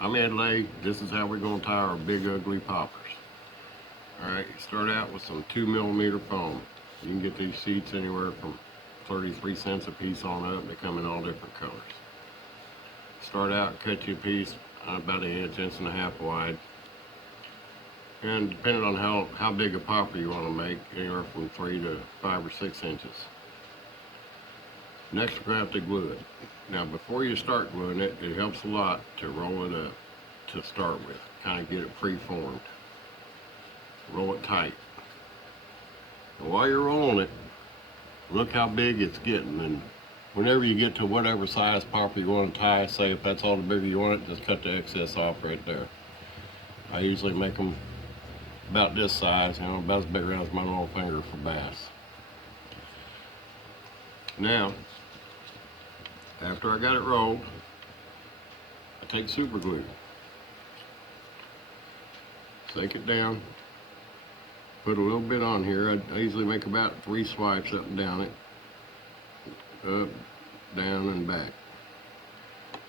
I'm Ed Lay. This is how we're going to tie our big ugly poppers. Alright, start out with some 2mm foam. You can get these sheets anywhere from 33 cents a piece on up. They come in all different colors. Start out, cut you a piece about an inch and a half wide. And depending on how big a popper you want to make, anywhere from 3 to 5 or 6 inches. Next, we're going to have to glue it. Now, before you start gluing it, it helps a lot to roll it up to start with. Kind of get it preformed. Roll it tight. And while you're rolling it, look how big it's getting. And whenever you get to whatever size popper you want to tie, say if that's all the bigger you want it, just cut the excess off right there. I usually make them about this size, about as big around as my little finger for bass. Now, after I got it rolled, I take super glue, shake it down, put a little bit on here. I usually make about 3 swipes up and down it, up, down, and back.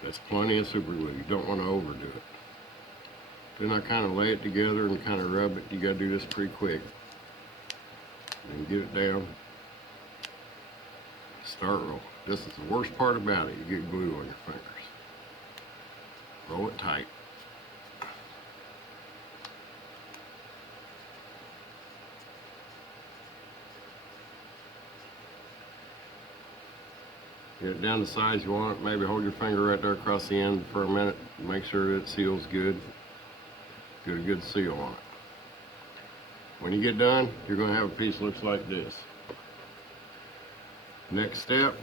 That's plenty of super glue. You don't want to overdo it. Then I kind of lay it together and kind of rub it. You got to do this pretty quick. And get it down. Start rolling. This is the worst part about it. You get glue on your fingers. Roll it tight. Get it down the size you want it. Maybe hold your finger right there across the end for a minute. Make sure it seals good. Get a good seal on it. When you get done, you're going to have a piece that looks like this. Next step,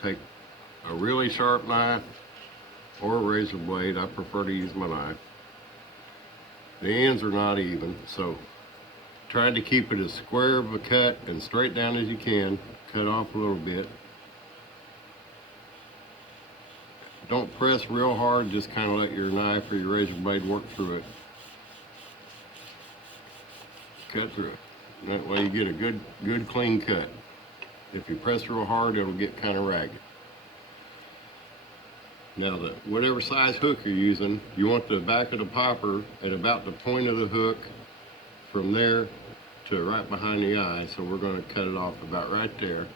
take a really sharp knife or a razor blade. I prefer to use my knife. The ends are not even, so try to keep it as square of a cut and straight down as you can. Cut off a little bit. Don't press real hard, just kind of let your knife or your razor blade work through it. Cut through it. That way you get a good clean cut. If you press real hard, it'll get kind of ragged. Now, whatever size hook you're using, you want the back of the popper at about the point of the hook from there to right behind the eye. So we're going to cut it off about right there.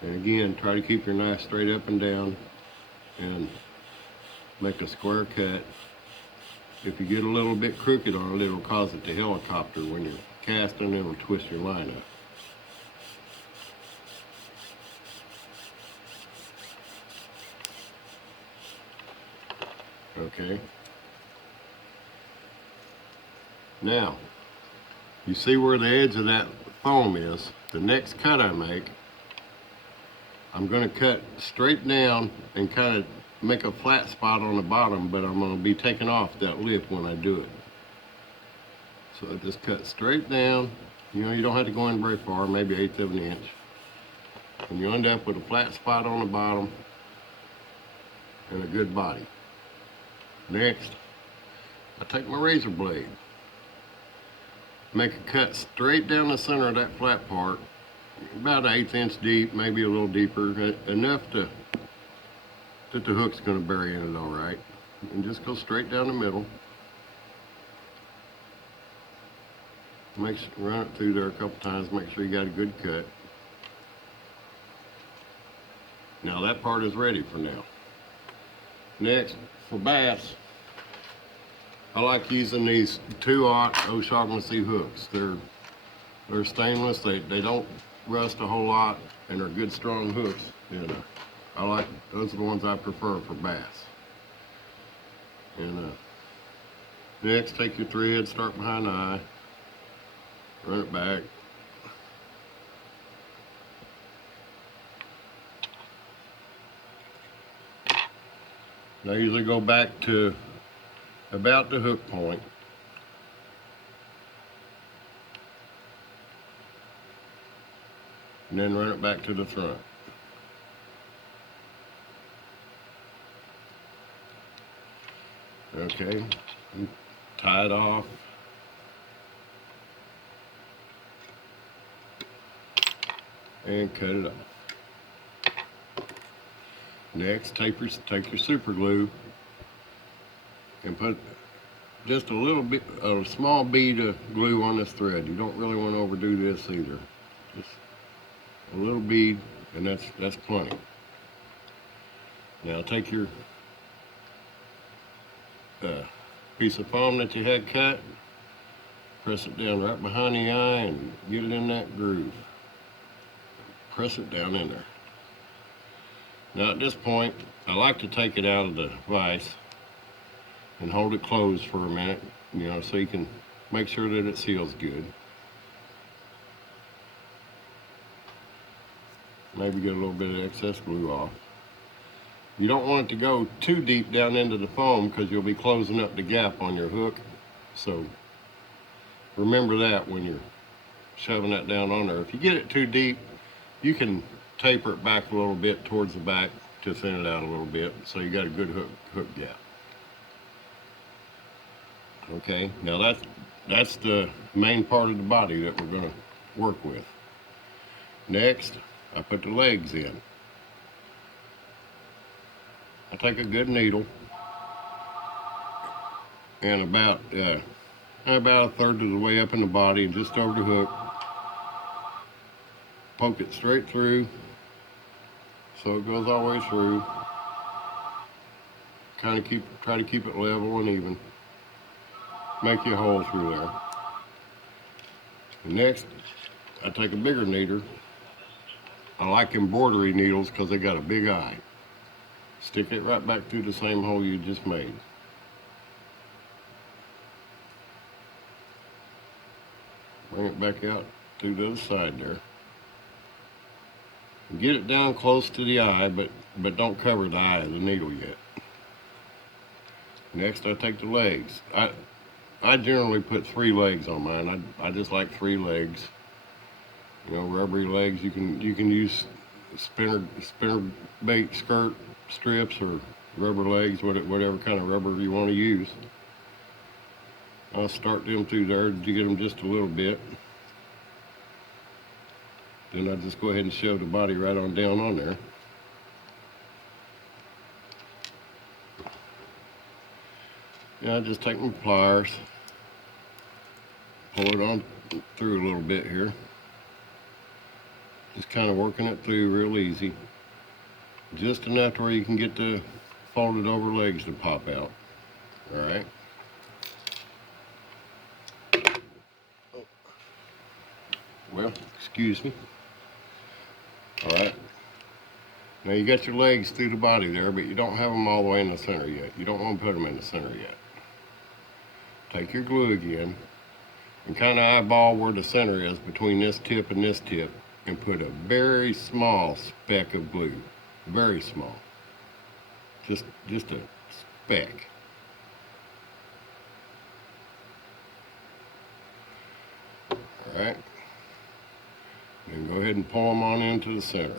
And again, try to keep your knife straight up and down and make a square cut. If you get a little bit crooked on it, it'll cause it to helicopter. When you're casting, it'll twist your line up. Okay. Now, you see where the edge of that foam is. The next cut I make, I'm going to cut straight down and kind of make a flat spot on the bottom, but I'm going to be taking off that lip when I do it. So I just cut straight down. You don't have to go in very far, maybe 1/8 of an inch. And you end up with a flat spot on the bottom and a good body. Next, I take my razor blade, make a cut straight down the center of that flat part, about 1/8 inch deep, maybe a little deeper, enough that the hook's going to bury in it all right. And just go straight down the middle. Run it through there a couple times, make sure you got a good cut. Now that part is ready for now. Next, for bass, I like using these 2/0 O'Shaughnessy hooks. They're stainless, they don't rust a whole lot, and they're good strong hooks. Those are the ones I prefer for bass. And next, take your thread, start behind the eye, run it back. And I usually go back to about the hook point. And then run it back to the front. Okay, tie it off. And cut it off. Next, take your super glue and put just a little bit, a small bead of glue on this thread. You don't really want to overdo this either. Just a little bead, and that's plenty. Now take your piece of foam that you had cut, press it down right behind the eye and get it in that groove. Press it down in there. Now at this point, I like to take it out of the vise and hold it closed for a minute, so you can make sure that it seals good. Maybe get a little bit of excess glue off. You don't want it to go too deep down into the foam because you'll be closing up the gap on your hook. So remember that when you're shoving that down on there. If you get it too deep, you can taper it back a little bit towards the back to thin it out a little bit so you got a good hook gap. Okay, now that's the main part of the body that we're going to work with. Next, I put the legs in. I take a good needle and about a third of the way up in the body and just over the hook, poke it straight through so it goes all the way through. Try to keep it level and even. Make you a hole through there. And next, I take a bigger needle. I like embroidery needles because they got a big eye. Stick it right back through the same hole you just made. Bring it back out through the other side there. Get it down close to the eye, but don't cover the eye of the needle yet. Next, I take the legs. I generally put 3 legs on mine. I just like 3 legs. Rubbery legs. You can use spinner bait skirt strips or rubber legs, whatever kind of rubber you want to use. I'll start them through there to get them just a little bit. Then I just go ahead and shove the body right on down on there. And I just take my pliers, pull it on through a little bit here. Just kind of working it through real easy. Just enough to where you can get the folded over legs to pop out. All right. Well, excuse me. All right. Now you got your legs through the body there, but you don't have them all the way in the center yet. You don't want to put them in the center yet. Take your glue again and kind of eyeball where the center is between this tip and this tip and put a very small speck of glue. Very small. Just a speck. All right. Then go ahead and pull them on into the center.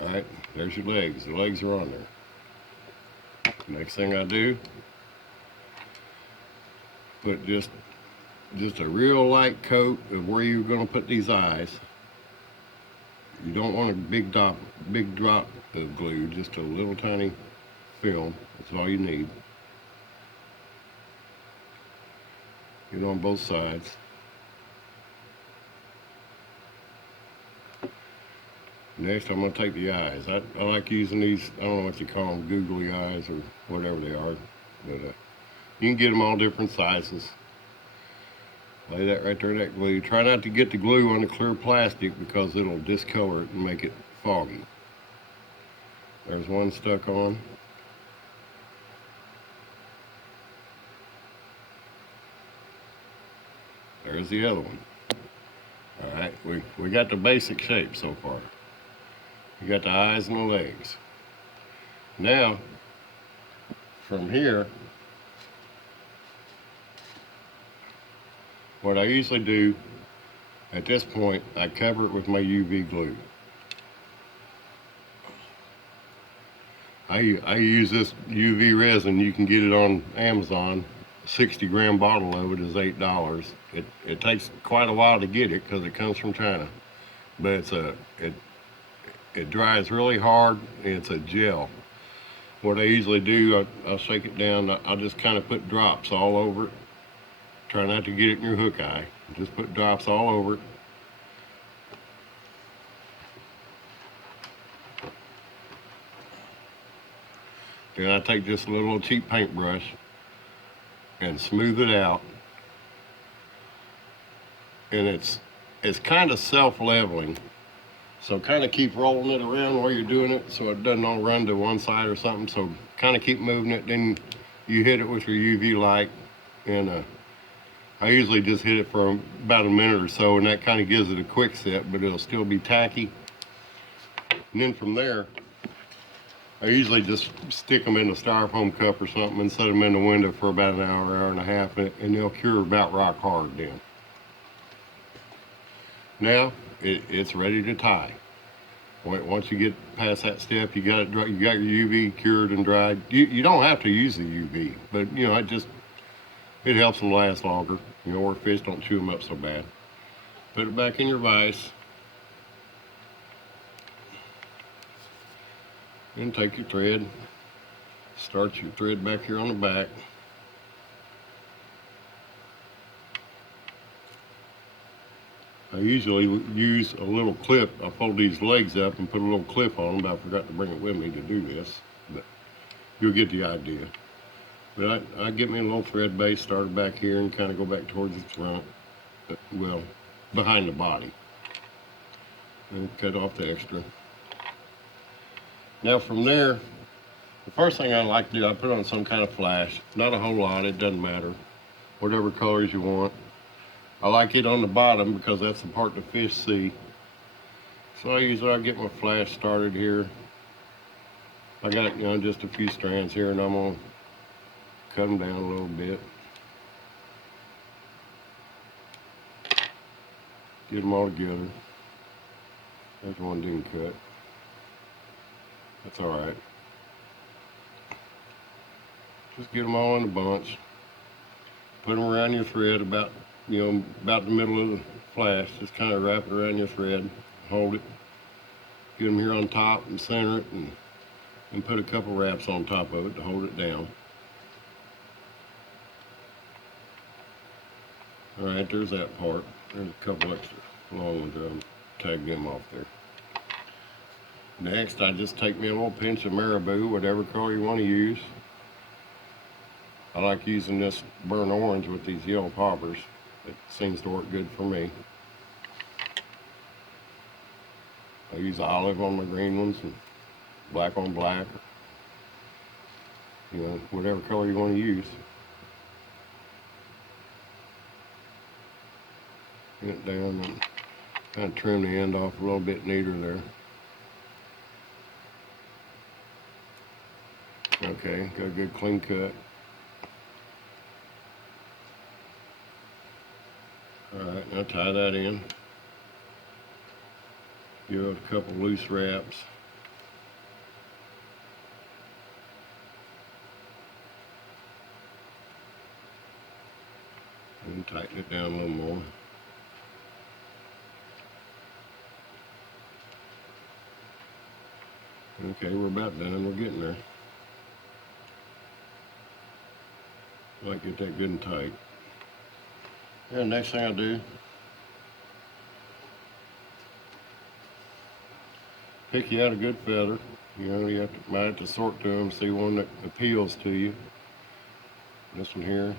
All right, there's your legs. The legs are on there. Next thing I do, put just a real light coat of where you're going to put these eyes. You don't want a big drop of glue, just a little tiny film. That's all you need. Get on both sides. Next, I'm going to take the eyes. I like using these, I don't know what you call them, googly eyes or whatever they are. But you can get them all different sizes. Lay that right there in that glue. Try not to get the glue on the clear plastic because it'll discolor it and make it foggy. There's one stuck on. There's the other one. All right, we got the basic shape so far. You got the eyes and the legs. Now, from here, what I usually do at this point, I cover it with my UV glue. I use this UV resin. You can get it on Amazon. 60-gram bottle of it is $8. It takes quite a while to get it because it comes from China, but It dries really hard and it's a gel. What I usually do, I'll shake it down. I'll just kind of put drops all over it. Try not to get it in your hook eye. Just put drops all over it. Then I take just a little cheap paintbrush and smooth it out. And it's kind of self-leveling. So kind of keep rolling it around while you're doing it so it doesn't all run to one side or something. So kind of keep moving it. Then you hit it with your UV light. And I usually just hit it for about a minute or so, and that kind of gives it a quick set, but it'll still be tacky. And then from there, I usually just stick them in a styrofoam cup or something and set them in the window for about an hour, hour and a half, and they'll cure about rock hard then. Now, it's ready to tie. Once you get past that step, you got it dry, you got your UV cured and dried. You don't have to use the UV, but you know, it helps them last longer, you know, or fish don't chew them up so bad. Put it back in your vise. And take your thread. Start your thread back here on the back. I usually use a little clip. I fold these legs up and put a little clip on them, but I forgot to bring it with me to do this. But you'll get the idea. But I get me a little thread base, started back here and kind of go back towards the front. Well, behind the body. And cut off the extra. Now from there, the first thing I like to do, I put on some kind of flash. Not a whole lot, it doesn't matter. Whatever colors you want. I like it on the bottom because that's the part the fish see. So I get my flash started here. I got, you know, just a few strands here, and I'm gonna cut them down a little bit. Get them all together. There's one didn't cut. That's all right. Just get them all in a bunch. Put them around your thread about the middle of the flash. Just kind of wrap it around your thread. Hold it. Get them here on top and center it, and put a couple wraps on top of it to hold it down. All right, there's that part. There's a couple extra long ones. Tag them off there. Next, I just take me a little pinch of marabou, whatever color you want to use. I like using this burnt orange with these yellow poppers. It seems to work good for me. I use olive on my green ones and black on black. You know, whatever color you want to use. Get it down and kind of trim the end off a little bit neater there. Okay, got a good clean cut. Alright, now tie that in. Give it a couple loose wraps. And tighten it down a little more. Okay, we're about done. We're getting there. I like to get that good and tight. And next thing I do, pick you out a good feather. You know, might have to sort through them, see one that appeals to you. This one here,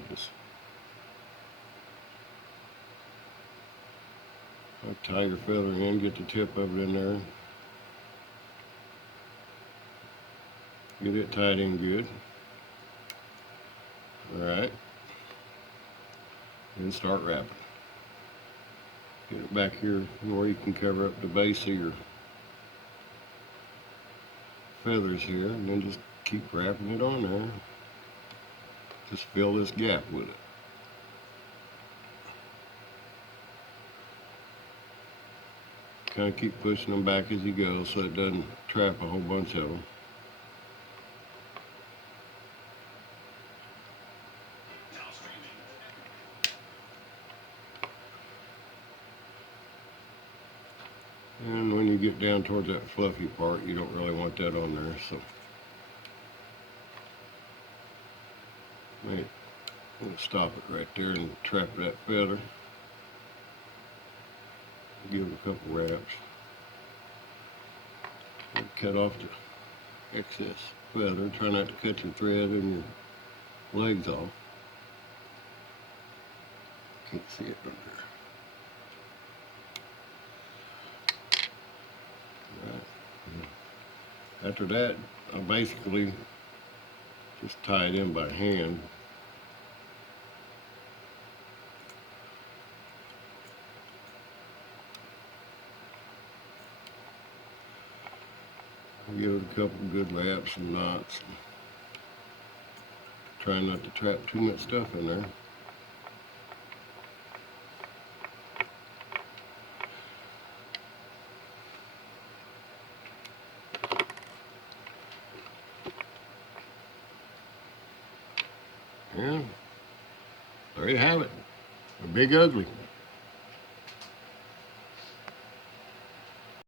tie your feather in, get the tip of it in there. Get it tied in good. Alright. Then start wrapping. Get it back here where you can cover up the base of your feathers here, and then just keep wrapping it on there. Just fill this gap with it. Kind of keep pushing them back as you go so it doesn't trap a whole bunch of them. get down towards that fluffy part, you don't really want that on there, so. Wait, we'll stop it right there and trap that feather. Give it a couple wraps. And cut off the excess feather. Try not to cut your thread and your legs off. Can't see it from there. Right. After that, I basically just tie it in by hand. Give it a couple good wraps and knots. Try not to trap too much stuff in there. Yeah, there you have it. A big ugly.